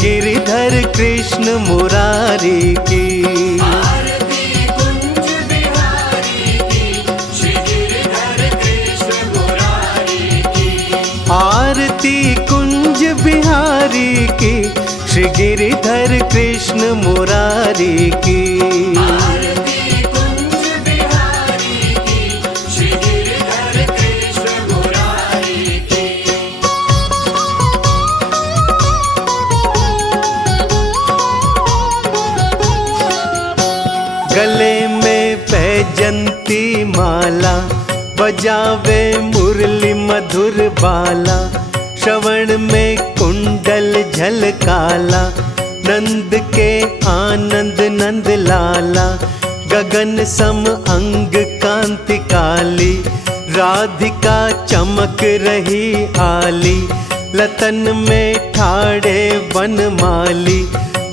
गिरिधर कृष्ण मुरारी की। आरती कुंज बिहारी की, श्री गिरिधर कृष्ण मुरारी की। आरती कुंज बिहारी की, श्री गिरिधर कृष्ण मुरारी की। आरती कुंज बिहारी की, श्री गिरिधर कृष्ण मुरारी की। गले में बैजंती माला, बजावे मुरली मधुर बाला। श्रवण में कुंडल झलकाला, नंद के आनंद नंद लाला। गगन सम अंग कांति काली, राधिका चमक रही आली। लतन में ठाड़े वनमाली,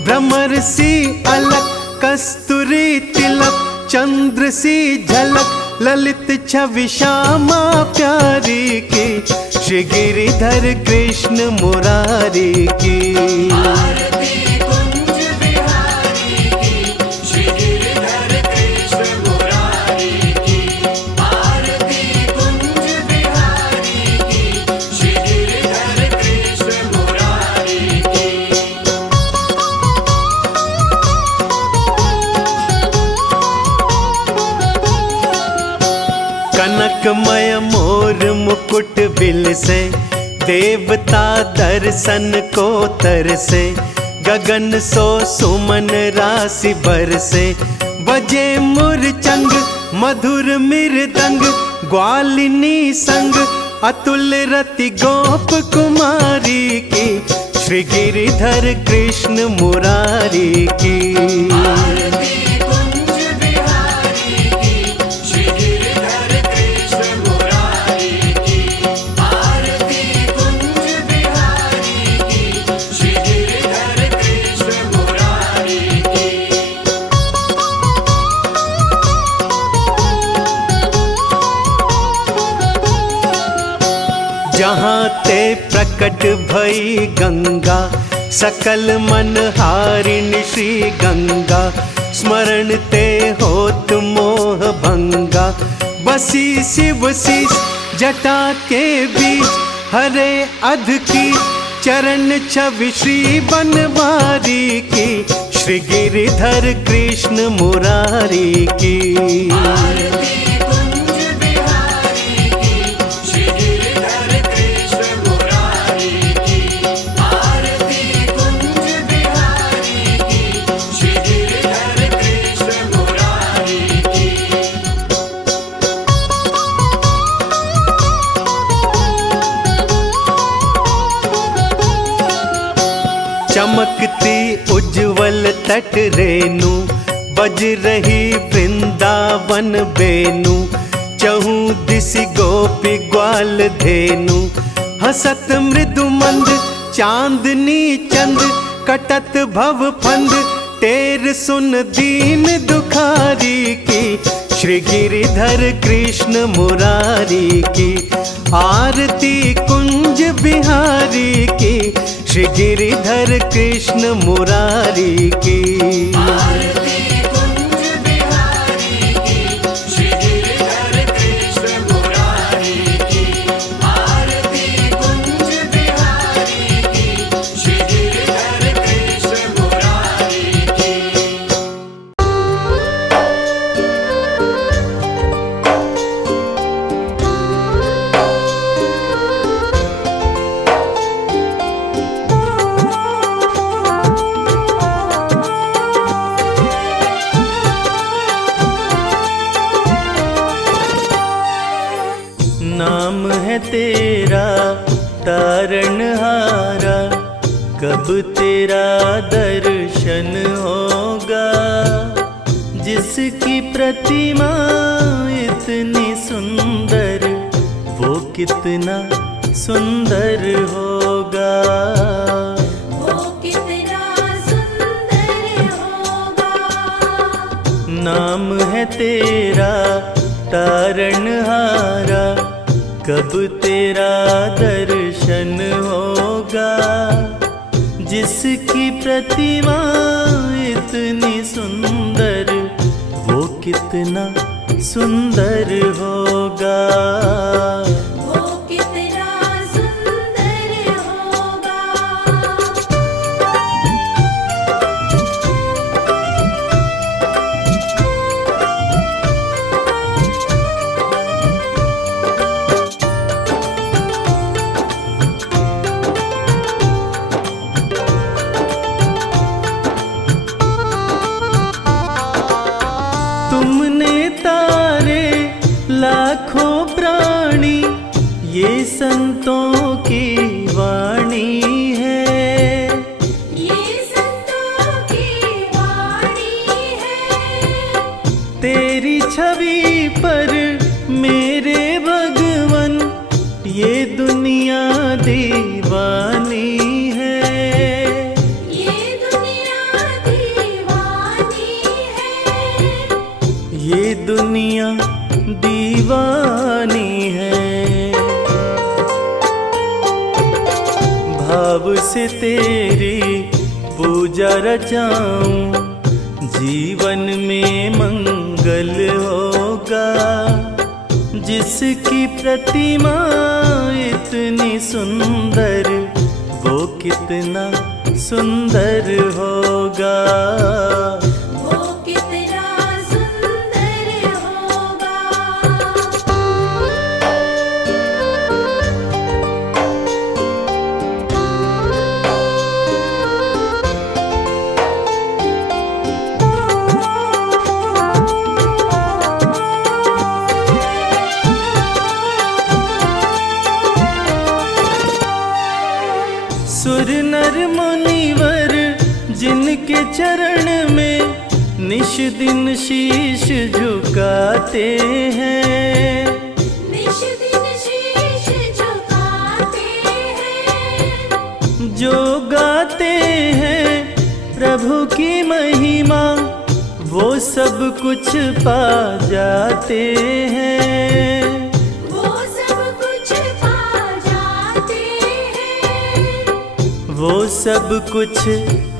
भ्रमर सी अलक कस्तूरी तिलक। चंद्र सी झलक ललित छवि श्यामा प्यारी की, श्री गिरिधर कृष्ण मुरारी की। आरती कुंज बिहारी की, श्री गिरिधर कृष्ण मुरारी की। आरती कुंज बिहारी की, श्री गिरिधर कृष्ण मुरारी की। कनकमय मोर मुकुट बिल से, देवता दर्शन को तरसे। गगन सो सुमन राशि बरसे, बजे मुरचंग मधुर मृदंग। ग्वालिनी संग अतुल रति गोप कुमारी की, श्री गिरिधर कृष्ण मुरारी की। आरती कुंज बिहारी की, श्री गिरिधर कृष्ण मुरारी की। आरती कुंज बिहारी की, श्री गिरिधर कृष्ण मुरारी की। जहाँ ते प्रकट भई गंगा, सकल मन हारिणी श्री गंगा। स्मरण ते होत मोह भंगा, बसी शिव शीश जटा के बीच। हरे अध की चरण छवि श्री बनवारी की, श्री गिरिधर कृष्ण मुरारी की। आरती कुंज बिहारी की, श्री गिरिधर कृष्ण मुरारी की। आरती कुंज बिहारी की, श्री गिरिधर कृष्ण मुरारी की। चमकती उज्जवल तट रेणु, बज रही वृंदावन बेनु। चहु दिशि गोपी ग्वाल धेनु, हसत मृदु मंद चांदनी चंद। कटत भव फंद टेर सुन दीन दुखारी की, श्री गिरिधर कृष्ण मुरारी की। आरती कुंज बिहारी की, श्री गिरिधर कृष्ण मुरारी की। आरती कुंज बिहारी की, श्री गिरिधर कृष्ण मुरारी की। आरती कुंज बिहारी की, श्री गिरिधर कृष्ण मुरारी की। नाम है तेरा तारणहारा, कब तेरा दर्शन होगा। जिसकी प्रतिमा इतनी सुंदर, वो कितना सुंदर होगा। वो कितना सुंदर होगा। नाम है तेरा तारणहारा, कब तेरा दर्शन होगा। जिसकी प्रतिमा इतनी सुंदर, वो कितना सुंदर होगा। वो कितना सुंदर होगा। तुमने तारे लाखों प्राणी, ये संतों की वाणी है। ये संतों की वाणी है। तेरी छवि पर मेरे भगवन, ये दुनिया दीवानी है। ये दुनिया दीवानी है। ये दुनिया दीवानी है। भाव से तेरी पूजा रचाऊं, जीवन में मंगल होगा। जिसकी प्रतिमा इतनी सुंदर, वो कितना सुंदर होगा। वो कितना सुंदर होगा। सुर नर मुनिवर जिनके चरण में निश दिन शीश झुकाते हैं। निश दिन शीश झुकाते हैं। जो गाते हैं प्रभु की महिमा, वो सब कुछ पा जाते हैं। वो सब कुछ पा जाते हैं। वो सब कुछ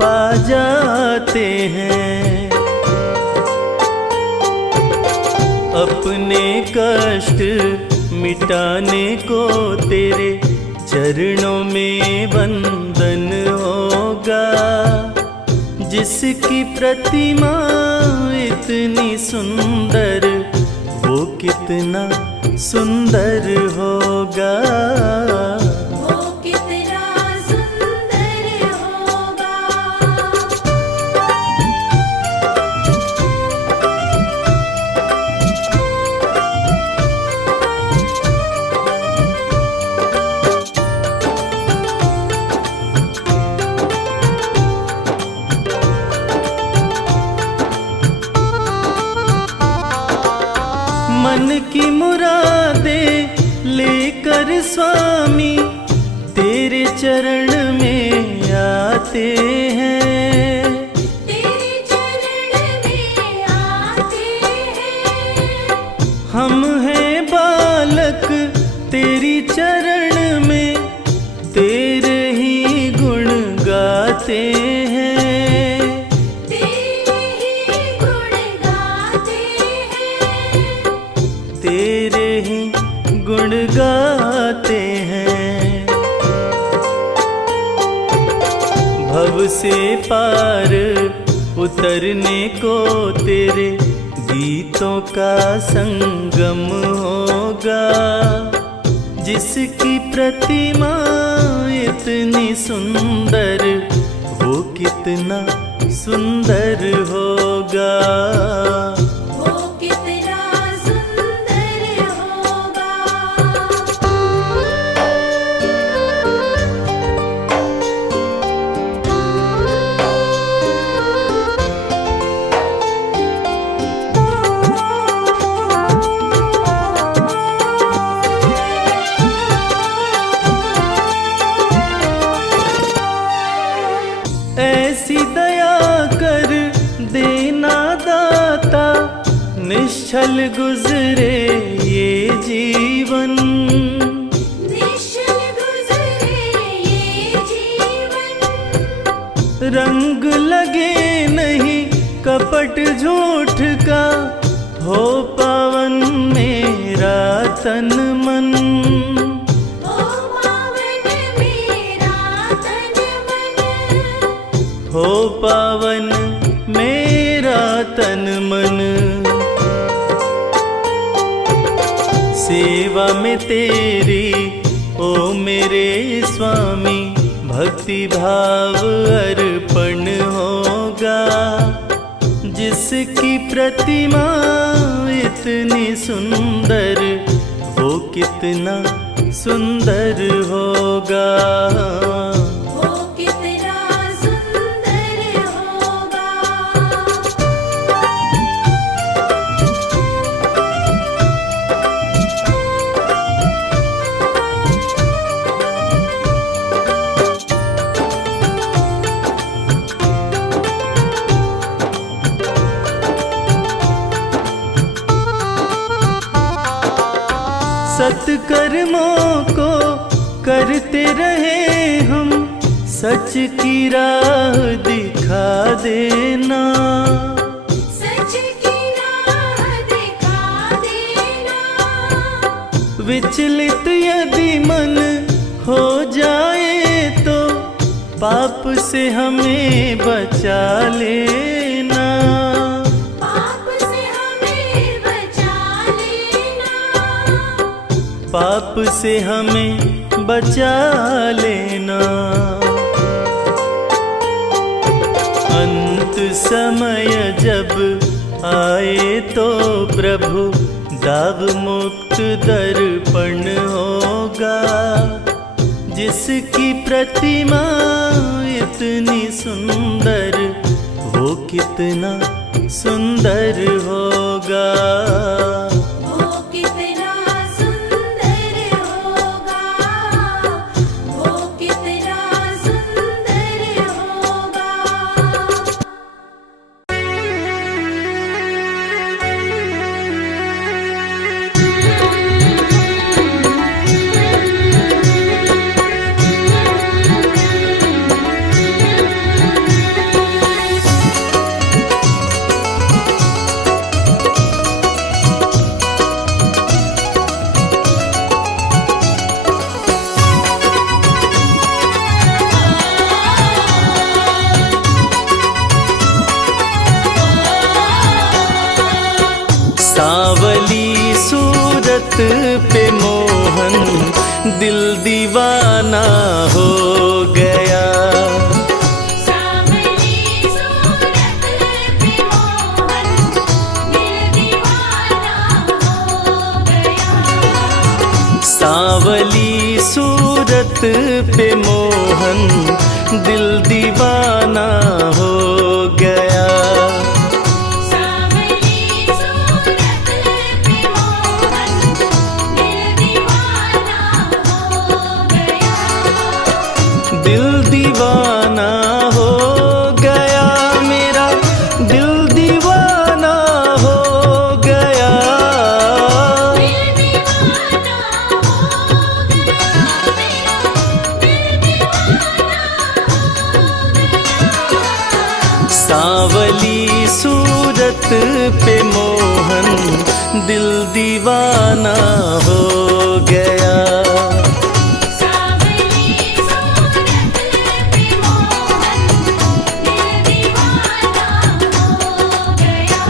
पा जाते हैं। अपने कष्ट मिटाने को तेरे चरणों में वंदन होगा। जिसकी प्रतिमा इतनी सुंदर, वो कितना सुंदर होगा। वो कितना सुंदर होगा। मन की मुरादे लेकर स्वामी तेरे चरण में आते हैं। तेरे चरण में आते हैं। हम हैं बालक तेरी चरण में, तेरे ही गुण गाते हैं। तेरे ही गुण गाते हैं। तेरे ही गुण गाते हैं। भव से पार उतरने को तेरे गीतों का संगम होगा। जिसकी प्रतिमा इतनी सुंदर, वो कितना सुंदर होगा। वो कितना सुंदर होगा। ऐसी दया कर देना दाता, निश्चल गुजरे ये जीवन। निश्चल गुजरे ये जीवन। रंग लगे नहीं कपट झूठ का, हो पावन मेरा तन मन। हो पावन मेरा तन मन, हो पावन मेरा तन मन। सेवा में तेरी ओ मेरे स्वामी, भक्ति भाव अर्पण होगा। जिसकी प्रतिमा इतनी सुंदर, वो कितना सुंदर होगा। वो कितना सुंदर होगा। सत्कर्मों को करते रहे हम, सच की राह दिखा देना। सच की राह दिखा देना। विचलित यदि मन हो जाए तो, पाप से हमें बचा लेना। पाप से हमें बचा लेना। पाप से हमें बचा लेना। अंत समय जब आए तो प्रभु, दाव मुक्त दर्पण होगा। जिसकी प्रतिमा इतनी सुंदर, वो कितना सुंदर होगा। वो कितना सुंदर होगा। वो कितना सुंदर होगा। सांवली सूरत पे मोहन, दिल दीवाना हो गया। सांवली सूरत पे मोहन, दिल दीवाना हो गया। सांवली सूरत पे मोहन, दिल दीवाना हो गया। सांवली सूरत पे मोहन, दिल दीवाना हो गया। दिल दीवाना हो गया मेरा, दिल दीवाना हो गया। दिल दीवाना हो गया मेरा, दिल दीवाना हो गया। सांवली सूरत पे मोहन, दिल दीवाना हो गया। सांवली सूरत पे मोहन, दिल दीवाना हो गया।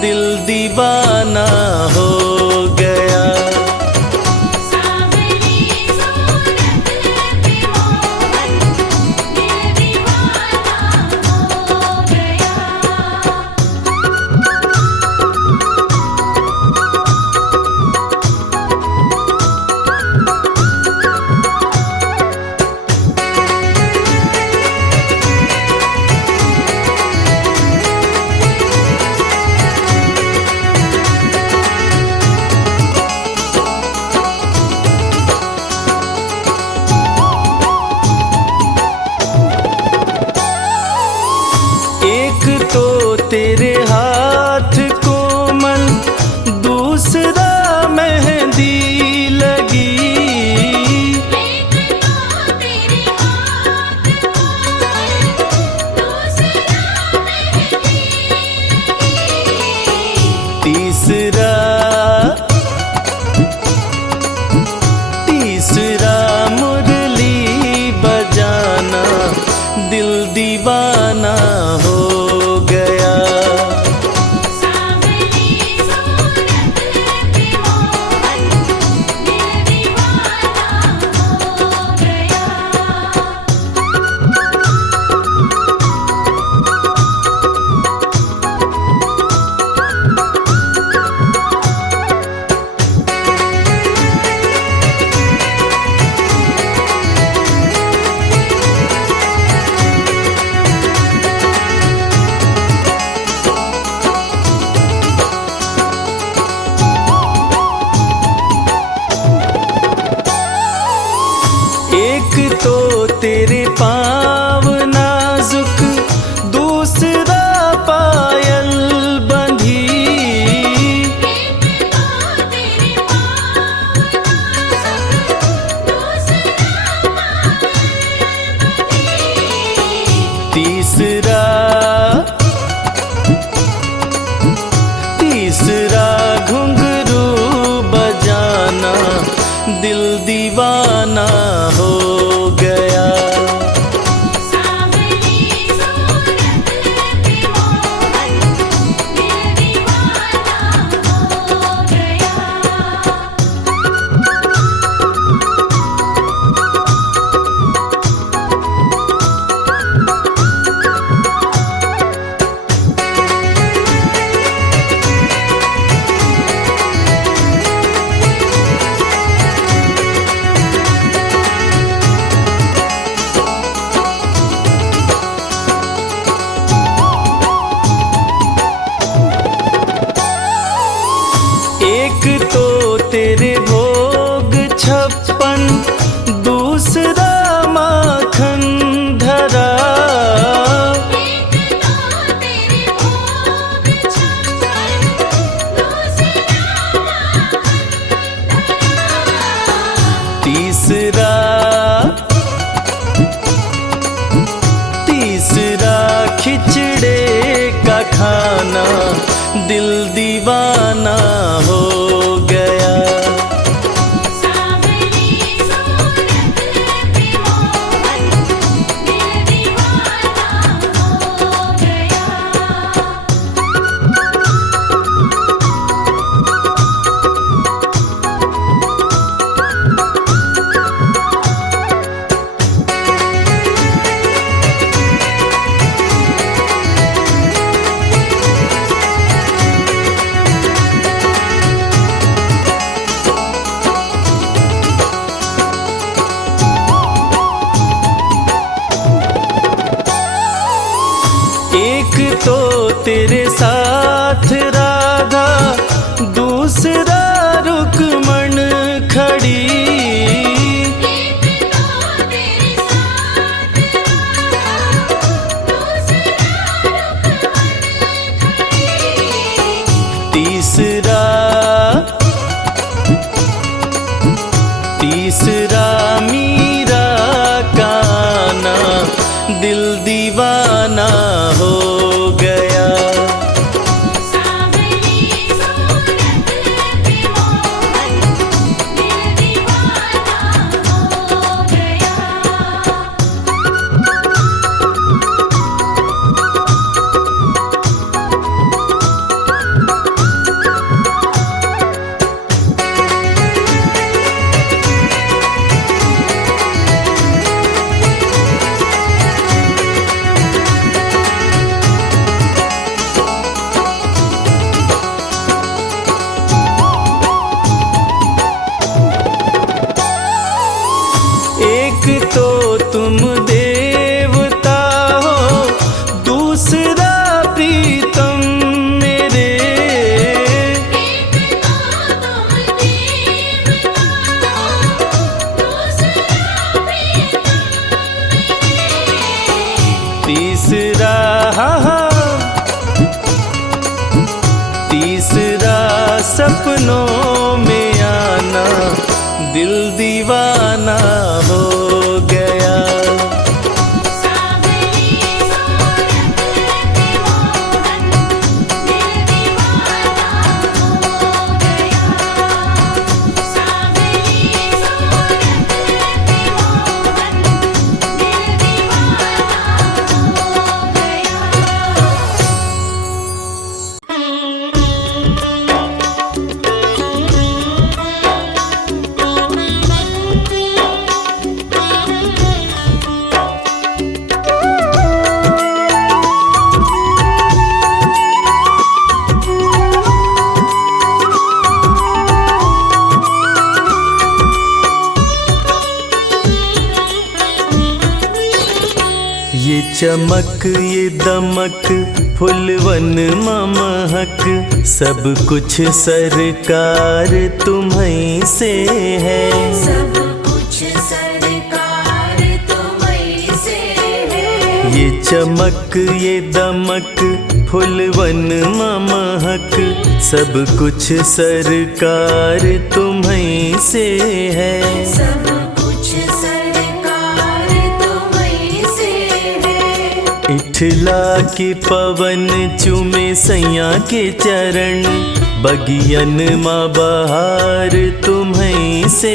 दिल दीवाना हो गया। सांवली सूरत पे मोहन दिल दीवाना हो गया। एक तो तेरे हाथ कोमल, दूसरा मेहंदी लगी। एक तो तेरे हाथ कोमल, दूसरा मेहंदी लगी। तीसरा मुरली बजाना, दिल दीवाना हो गया। सांवली सूरत पे मोहन दिल दीवाना हो गया। एक तो तेरे पाँव नाजुक, दूसरा पायल बंधी। एक तो तेरे पाँव नाजुक, दूसरा पायल बंधी। तीसरा घुंघरू बजाना, दिल दीवाना हो गया। सांवली सूरत पे मोहन दिल दीवाना हो गया। एक तो तेरे भोग 56, दूसरा माखन धरा। एक तो तेरे भोग 56, दूसरा माखन धरा। तीसरा खिचड़े का खाना, दिल दीवाना हो गया। सांवली सूरत पे मोहन दिल दीवाना हो गया। सपनों में आना, दिल दीवाना हो गया। सावली सूरत पे मोहन, दिल दीवाना हो गया। सावली सूरत पे मोहन, दिल दीवाना हो गया। ये चमक ये दमक फुलवन महक, सब कुछ सरकार तुम्हीं से है। सब कुछ सरकार तुम्हीं से है। ये चमक ये दमक फुलवन महक, सब कुछ सरकार तुम्हीं से है। सब कुछ सरकार तुम्हीं से है। इठला के पवन चूमे सैया के चरण, बगियन माँ बहार तुम्हीं से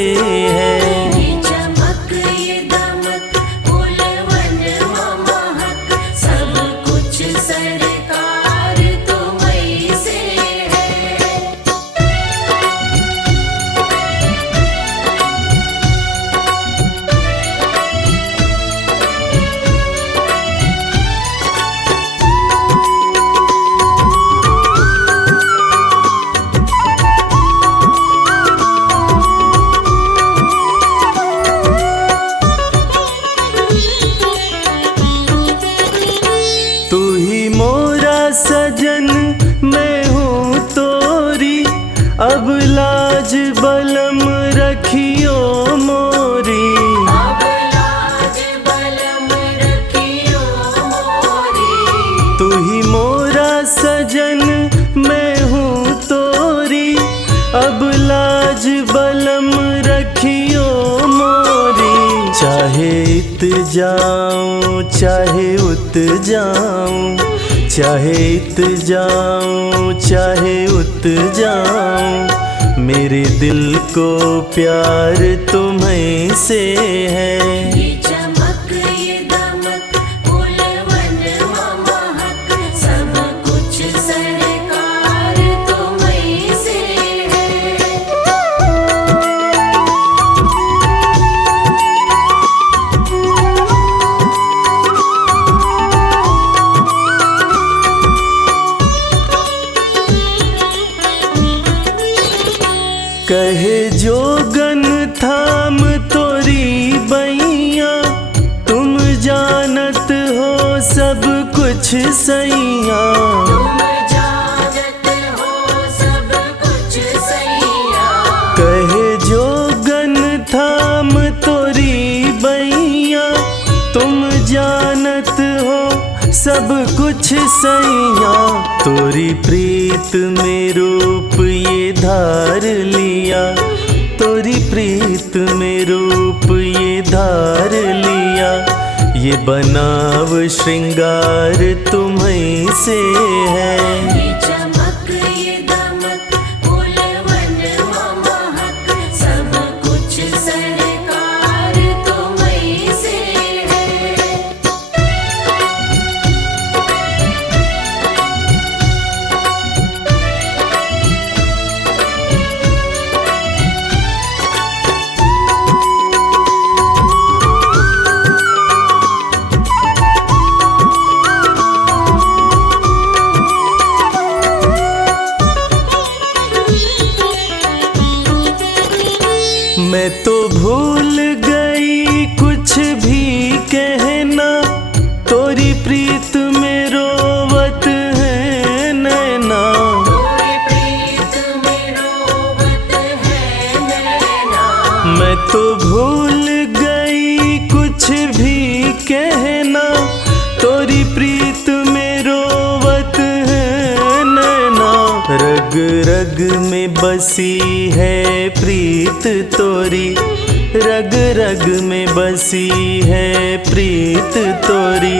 है। ये चमक ये दमक फूलवन महक, सब कुछ सरकार तुम्हीं से है। तू ही मोरा सजन मैं हूँ तोरी, अब लाज बलम रखियो मोरी। अब लाज बलम रखियो मोरी। तू ही मोरा सजन मैं हूँ तोरी, अब लाज बलम रखियो मोरी। चाहे इत जाऊं चाहे उत जाऊं, चाहे इत जाऊं चाहे उत जाऊं, मेरे दिल को प्यार तुम्हीं से है। ये चमक ये दमक फूलवन महक, सब कुछ सरकार तुम्हीं से है। कहे जोगन थाम तोरी बैया, तुम जानत हो सब कुछ सैया। तुम जानत हो सब कुछ सैया। कहे जोगन थाम तोरी बैया, तुम जानत हो सब कुछ सैया। तोरी प्रीत में रूप ये धार लिया, तोरी प्रीत में रूप ये धार लिया। ये बनाव श्रृंगार तुम्हीं से है। ये चमक ये दमक फूलवन महक, सब कुछ सरकार तुम्हीं से है। मैं तो भूल गई कुछ भी कहना, तोरी प्रीत में रोवत है नैना। तोरी प्रीत में रोवत है नैना। मैं तो भूल गई कुछ भी कहना, तोरी प्रीत में रोवत है नैना। रग रग में बसी है प्रीत तोरी, रग रग में बसी है प्रीत तोरी।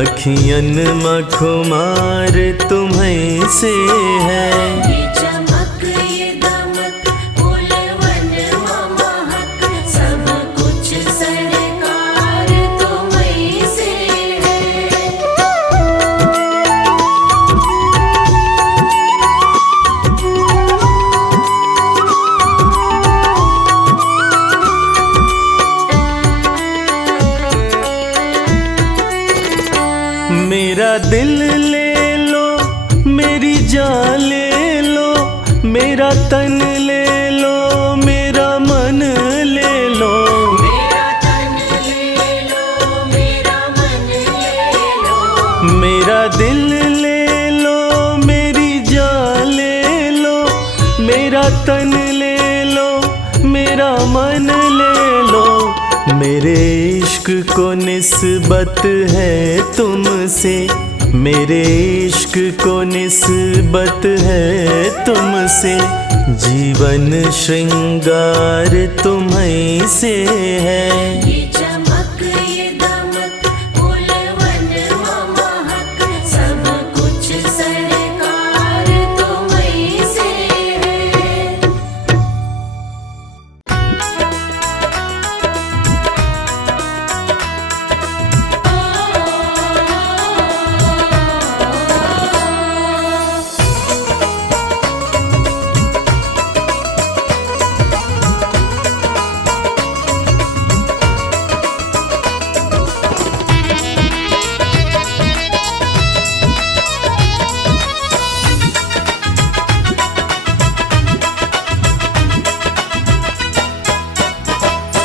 अखियन मखुमार तुम्हें से है, ये चमक ये दमक फूलवन महक, सब कुछ सरकार तुम्हीं से है। मेरा दिल ले लो, मेरी जान ले लो, मेरा तन ले लो, मेरा मन ले लो। मेरा तन ले लो, मेरा मन ले लो। मेरा दिल ले लो, मेरी जान ले लो, मेरा तन ले लो, मेरा मन ले लो। मेरे इश्क को निस्बत है तुमसे, मेरे इश्क को निस्बत है तुमसे। जीवन श्रृंगार तुम्हीं से है, ये चमक ये दमक फूलवन महक, सब कुछ सरकार तुम्हीं से है।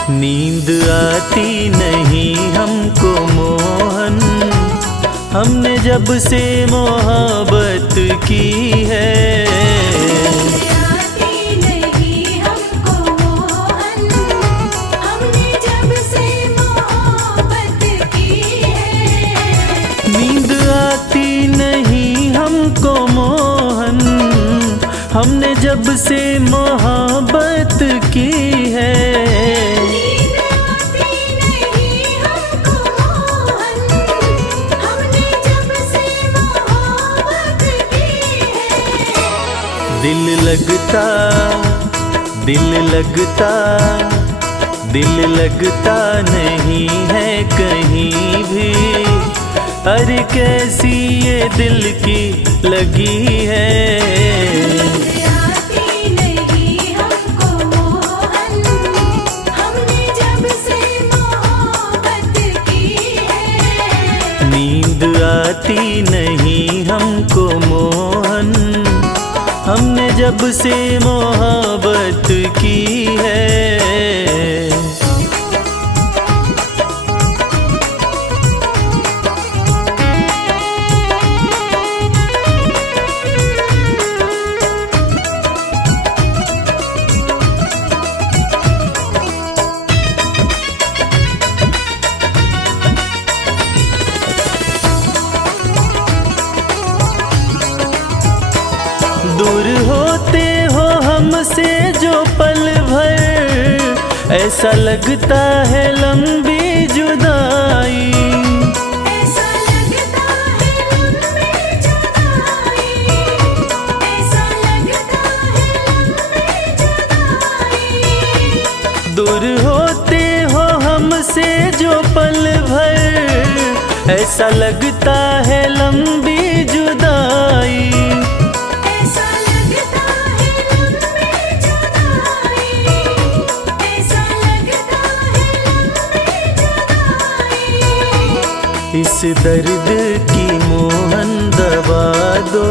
नींद आती नहीं हमको मोहन, हमने जब से मोहब्बत की है। आती नहीं हमको मोहन, हमने जब से मोहब्बत की है। नींद आती नहीं हमको मोहन, हमने जब से मोहब्बत की है। दिल लगता, दिल लगता, दिल लगता नहीं है कहीं भी। अरे कैसी ये दिल की लगी है। आती नहीं हमको मोहन, हमने जब से मोहब्बत की है। नींद आती नहीं हमको मोहन, हमने जब से मोहब्बत की है। दूर होते हो हमसे जो पल भर, ऐसा लगता है लंबी जुदाई। ऐसा लगता है लंबी जुदाई, ऐसा लगता है लंबी जुदाई। दूर होते हो हमसे जो पल भर, ऐसा लगता है लंबी जुदाई। इस दर्द की मोहन दवा दो,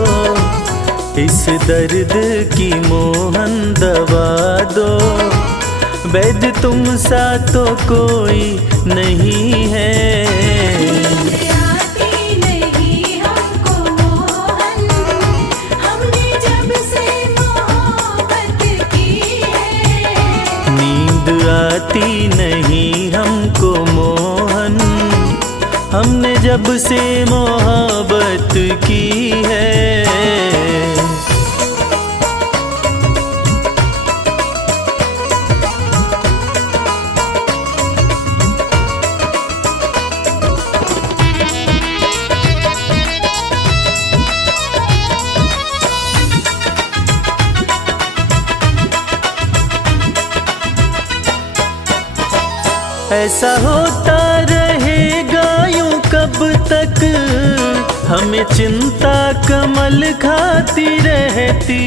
इस दर्द की मोहन दवा दो। वैद्य तुम सा तो कोई नहीं है। आती नहीं हमको मोहन, हमने जब से मोहब्बत की है। नींद आती नहीं हमको मोहन, हमने जब से मोहब्बत की है। ऐसा होता रहेगा यूं कब तक, हमें चिंता कमल खाती रहती।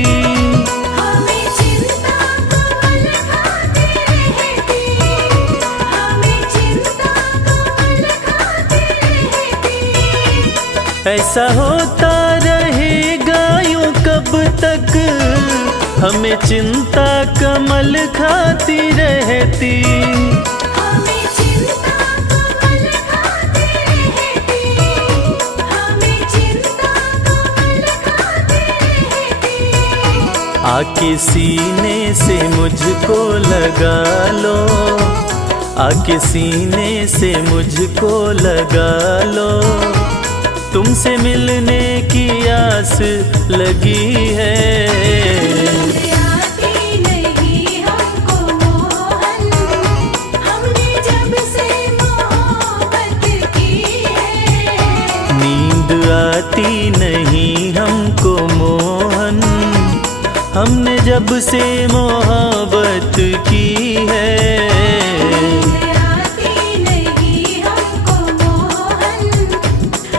हमें चिंता कमल खाती रहती, हमें चिंता कमल खाती रहती। ऐसा होता रहेगा यूं कब तक, हमें चिंता कमल खाती रहती। हमें चिंता कमल खाती रहती, हमें चिंता कमल खाती रहती। आके सीने से मुझको लगा लो, आके सीने से मुझको लगा लो, तुमसे मिलने की आस लगी है। आती नहीं हमको मोहन, हमने जब से मोहब्बत की है। नींद आती नहीं हमको मोहन, हमने जब से मोहब्बत की है। आती नहीं हमको मोहन,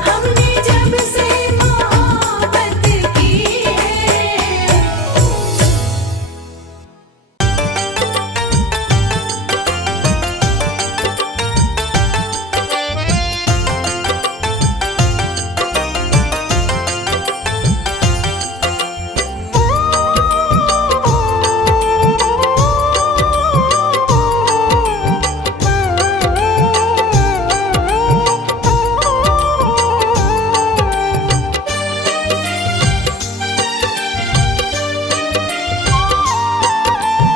हमने जब से मोहब्बत की है।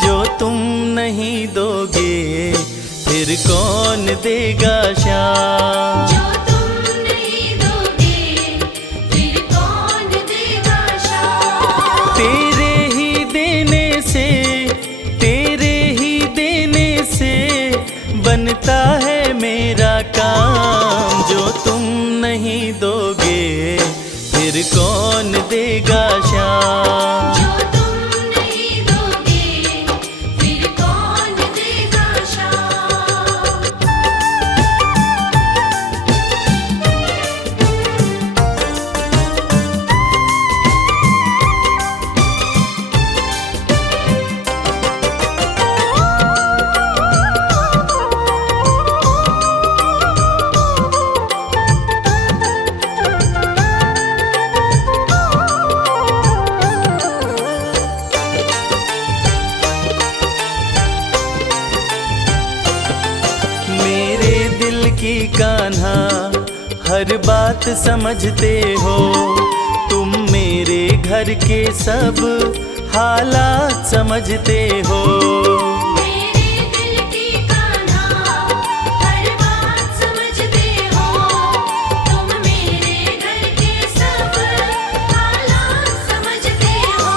जो तुम नहीं दोगे फिर कौन देगा शाम। जो तुम नहीं दोगे फिर कौन देगा शाम। तेरे ही देने से, तेरे ही देने से बनता है मेरा काम। जो तुम नहीं दोगे फिर कौन देगा शाम। जो तुम नहीं दोगे फिर कौन देगा शाम। मेरे दिल की कान्हा हर बात समझते हो, तुम मेरे घर के सब हालात समझते हो। मेरे दिल की कान्हा हर बात समझते हो, तुम मेरे घर के सब हालात समझते हो।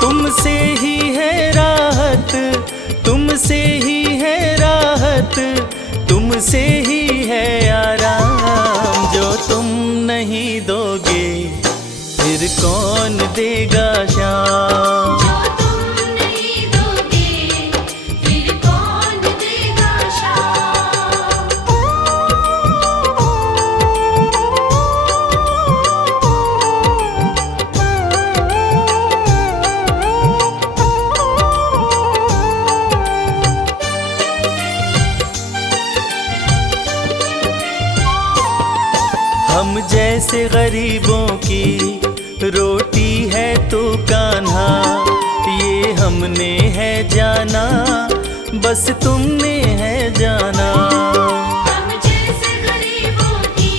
तुमसे ही है राहत, तुमसे ही है राहत, तुमसे ही है आराम। जो तुम नहीं दोगे फिर कौन देगा शाम। जो तुम नहीं दोगे फिर कौन देगा शाम। हम जैसे गरीबों की रोटी है तो कान्हा, ये हमने है जाना, बस तुमने है जाना। हम जैसे गरीबों की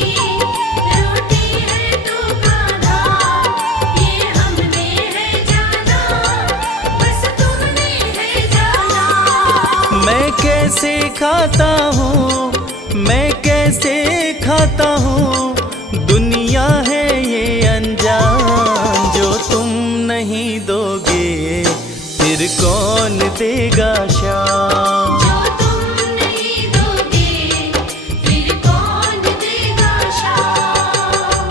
रोटी है तो कान्हा, ये हमने है जाना, बस तुमने है जाना। मैं कैसे खाता हूँ, मैं कैसे खाता हूँ, दुनिया है ये अनजान। जो तुम नहीं दोगे फिर कौन देगा शाम। जो तुम नहीं दोगे फिर कौन देगा शाम।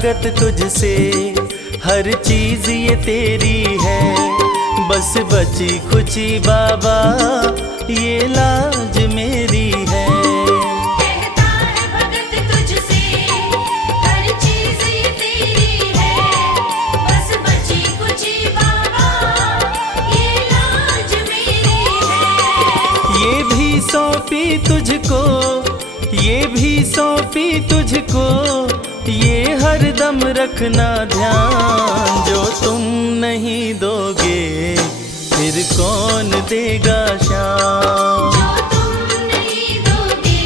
भगत तुझसे, हर चीज ये तेरी है। बस बची खुची बाबा ये लाज मेरी है। कहता है भगत तुझसे, हर चीज ये तेरी है। बस बची कुची बाबा ये लाज मेरी है। ये भी सौंपी तुझको, ये भी सौंपी तुझको, ये हर दम रखना ध्यान। जो तुम नहीं दोगे फिर कौन देगा शाम। जो तुम नहीं दोगे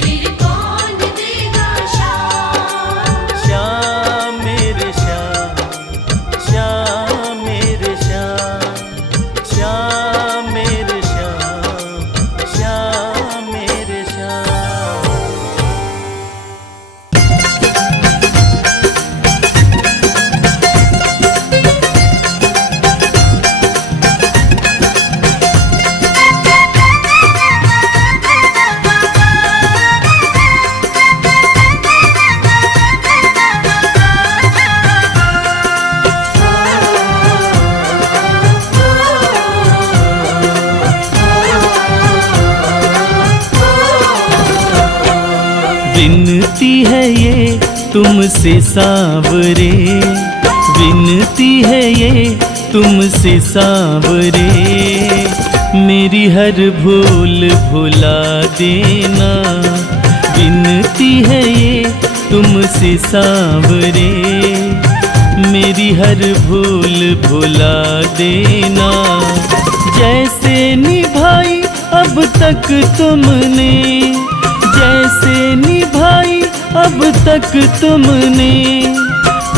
फिर कौन देगा शाम। श्याम मेरे श्याम, श्याम मेरे श्याम, श्याम मेरे श्याम, श्याम मेरे श्याम। विनती है ये तुमसे सांवरे, विनती है ये तुमसे सांवरे। मेरी हर भूल भुला देना, विनती है ये तुमसे सांवरे। मेरी हर भूल भुला देना। जैसे निभाई अब तक तुमने, जैसे निभाई अब तक तुमने,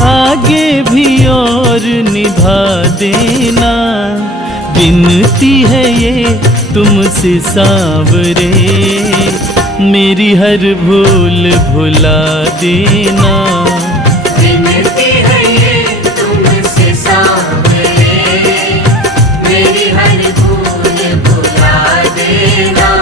आगे भी और निभा देना। विनती है ये तुमसे सांवरे, मेरी हर भूल भुला देना। विनती है ये तुमसे सांवरे, मेरी हर भूल भुला देना।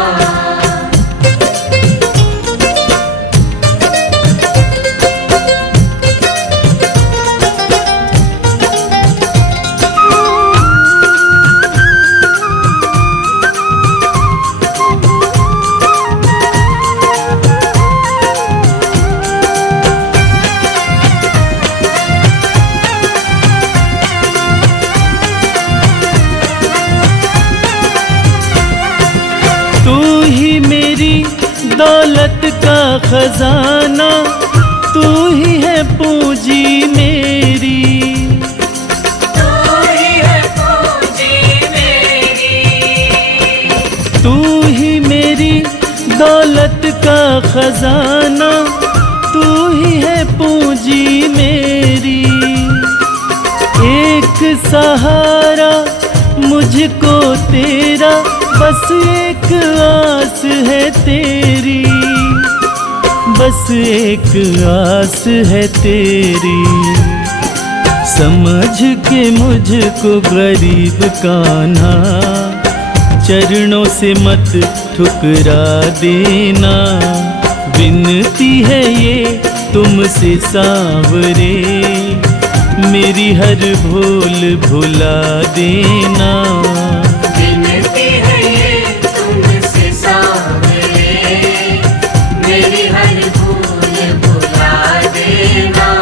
तू ही मेरी दौलत का खजाना, तू ही है पूंजी मेरी। तू ही है पूंजी मेरी। तू ही मेरी दौलत का खजाना, तू ही है पूंजी मेरी। एक सहारा मुझको तेरा, बस एक आस है तेरी, बस एक आस है तेरी। समझ के मुझको गरीब कान्हा, चरणों से मत ठुकरा देना। विनती है ये तुमसे सांवरे, मेरी हर भूल भुला देना। विनती है ये तुमसे सांवरे, मेरी हर भूल भुला देना।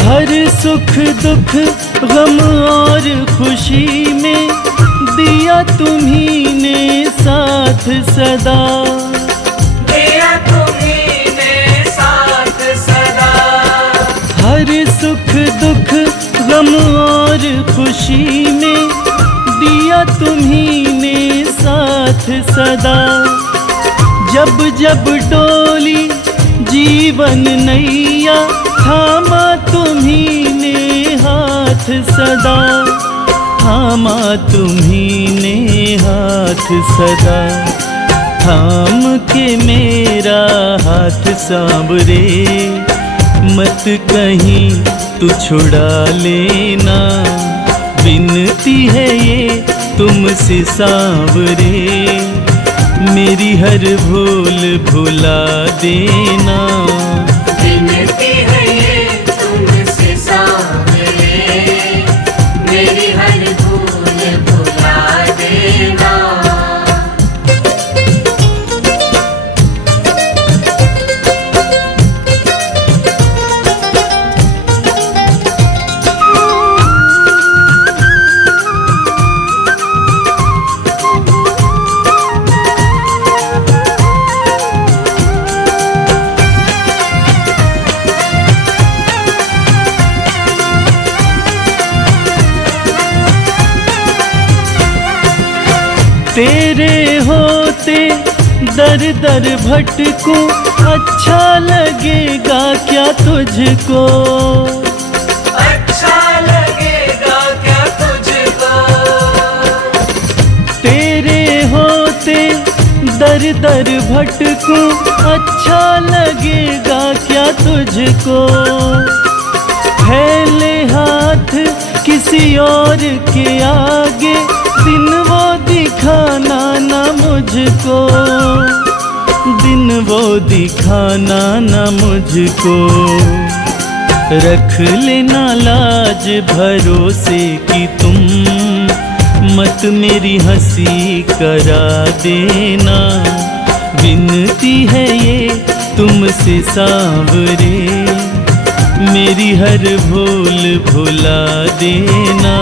हर सुख दुख गम और खुशी में दिया तुम्ही ने साथ सदा। दिया तुम्ही ने साथ सदा। हर सुख दुख गम और खुशी में दिया तुम्ही ने साथ सदा। जब जब डोली जीवन नैया थामा तुम्ही ने हाथ सदा, थामा तुम्ही ने हाथ सदा, थाम के मेरा हाथ सांवरे, मत कहीं तू छुड़ा लेना, विनती है ये तुमसे सांवरे, मेरी हर भूल भुला देना। विनती है ये तुमसे सांवरे, मेरी हर भूल भुला देना। तेरे होते दर दर भटको, अच्छा लगेगा क्या तुझको, अच्छा लगेगा क्या तुझको, तेरे होते दर दर भटको, अच्छा लगेगा क्या तुझको, फैले हाथ किसी और के आगे, दिन वो दिखाना ना मुझको, दिन वो दिखाना ना मुझको, रख लेना लाज भरोसे की तुम, मत मेरी हंसी करा देना, विनती है ये तुमसे सांवरे, मेरी हर भूल भुला देना।